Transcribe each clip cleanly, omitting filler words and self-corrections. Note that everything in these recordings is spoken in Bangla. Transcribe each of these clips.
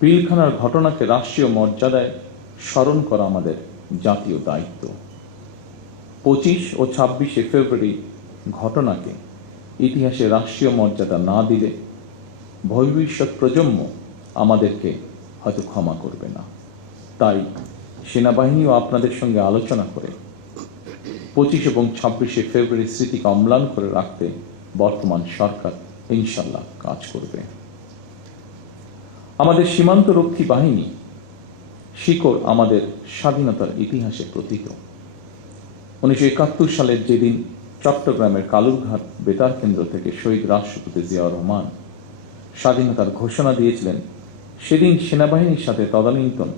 পিলখানার ঘটনাকে রাষ্ট্রীয় মর্যাদায় স্মরণ করা আমাদের জাতীয় দায়িত্ব। 25 ও 26শে ফেব্রুয়ারি ঘটনাকে ইতিহাসে রাষ্ট্রীয় মর্যাদা না দিলে ভবিষ্যৎ প্রজন্ম আমাদেরকে হয়তো ক্ষমা করবে না। তাই সেনাবাহিনীও আপনাদের সঙ্গে আলোচনা করে 25 এবং 26শে ফেব্রুয়ারি স্মৃতিকে অম্লান করে রাখতে বর্তমান সরকার ইনশাল্লাহ কাজ করবে। আমাদের সীমান্তরক্ষী বাহিনী শিকড় আমাদের স্বাধীনতার ইতিহাসে প্রতীত। 1971 সালের যেদিন চট্টগ্রামের কালুরঘাট বেতার কেন্দ্র থেকে শহীদ রাষ্ট্রপতি জিয়াউর রহমান স্বাধীনতার ঘোষণা দিয়েছিলেন, সেদিন সেনাবাহিনীর সাথে তদানীন্তন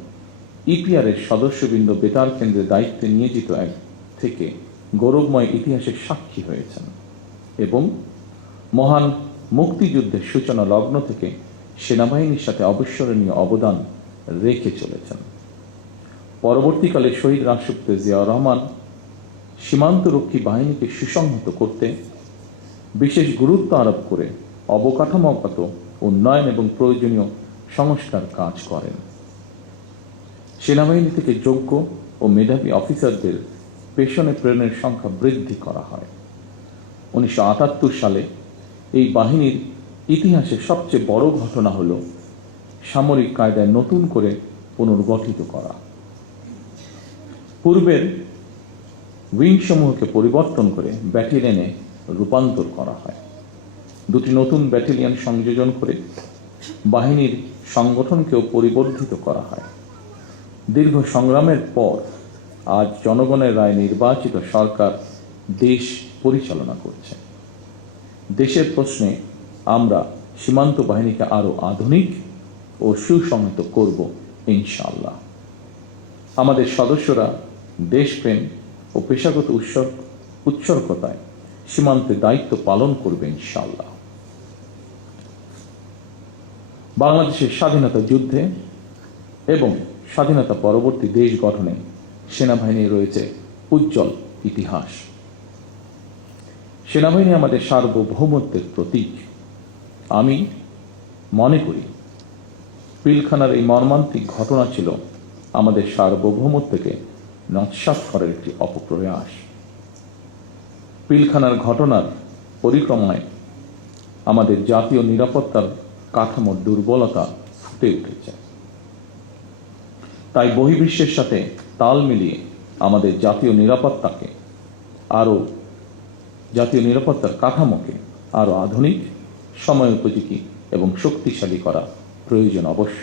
ইপিআরের সদস্যবৃন্দ বেতার কেন্দ্রে দায়িত্বে নিয়োজিত এক থেকে গৌরবময় ইতিহাসের সাক্ষী হয়েছেন এবং মহান মুক্তিযুদ্ধের সূচনা লগ্ন থেকে সেনাবাহিনীর সাথে অবিস্মরণীয় অবদান রেখে চলেছেন। পরবর্তীকালে শহীদ রাষ্ট্রপতি জিয়াউর রহমান সীমান্তরক্ষী বাহিনীকে সুসংহত করতে বিশেষ গুরুত্ব আরোপ করে অবকাঠামোগত উন্নয়ন এবং প্রয়োজনীয় সংস্কার কাজ করেন। সেনাবাহিনী থেকে যোগ্য ও মেধাবী অফিসারদের পেশনে প্রেরণের সংখ্যা বৃদ্ধি করা হয়। 1978 সালে এই বাহিনীর ইতিহাসে সবচেয়ে বড় ঘটনা হল সামরিক কায়দায় নতুন করে পুনর্গঠিত করা। পূর্বের উইংসমূহকে পরিবর্তন করে ব্যাটালিয়নে রূপান্তর করা হয়। দুটি নতুন ব্যাটালিয়ন সংযোজন করে বাহিনীর সংগঠনকেও পরিবর্ধিত করা হয়। দীর্ঘ সংগ্রামের পর আজ জনগণের রায় নির্বাচিত সরকার দেশ পরিচালনা করছে। দেশের প্রশ্নে আমরা সীমান্ত বাহিনীকে আরো আধুনিক ও সুসংহত করব ইনশাআল্লাহ। আমাদের সদস্যরা দেশপ্রেম ও পেশাগত উৎসর্গতায় সীমান্তে দায়িত্ব পালন করবে ইনশাআল্লাহ। বাংলাদেশের স্বাধীনতা যুদ্ধে এবং স্বাধীনতা পরবর্তী দেশ গঠনে সেনাবাহিনীর রয়েছে উজ্জ্বল ইতিহাস। সেনাবাহিনী আমাদের সার্বভৌমত্বের প্রতীক। আমি মনে করি পিলখানার এই মর্মান্তিক ঘটনা ছিল আমাদের সার্বভৌমত্বকে নস্যাৎ করার একটি অপপ্রয়াস। পিলখানার ঘটনার পরিক্রমায় আমাদের জাতীয় নিরাপত্তার কাঠামোর দুর্বলতা ফুটে উঠেছে। তাই বহির্বিশ্বের সাথে তাল মিলিয়ে আমাদের জাতীয় নিরাপত্তার কাঠামোকে আরো আধুনিক, সময়োপযোগী এবং শক্তিশালী করা প্রয়োজন অবশ্যই।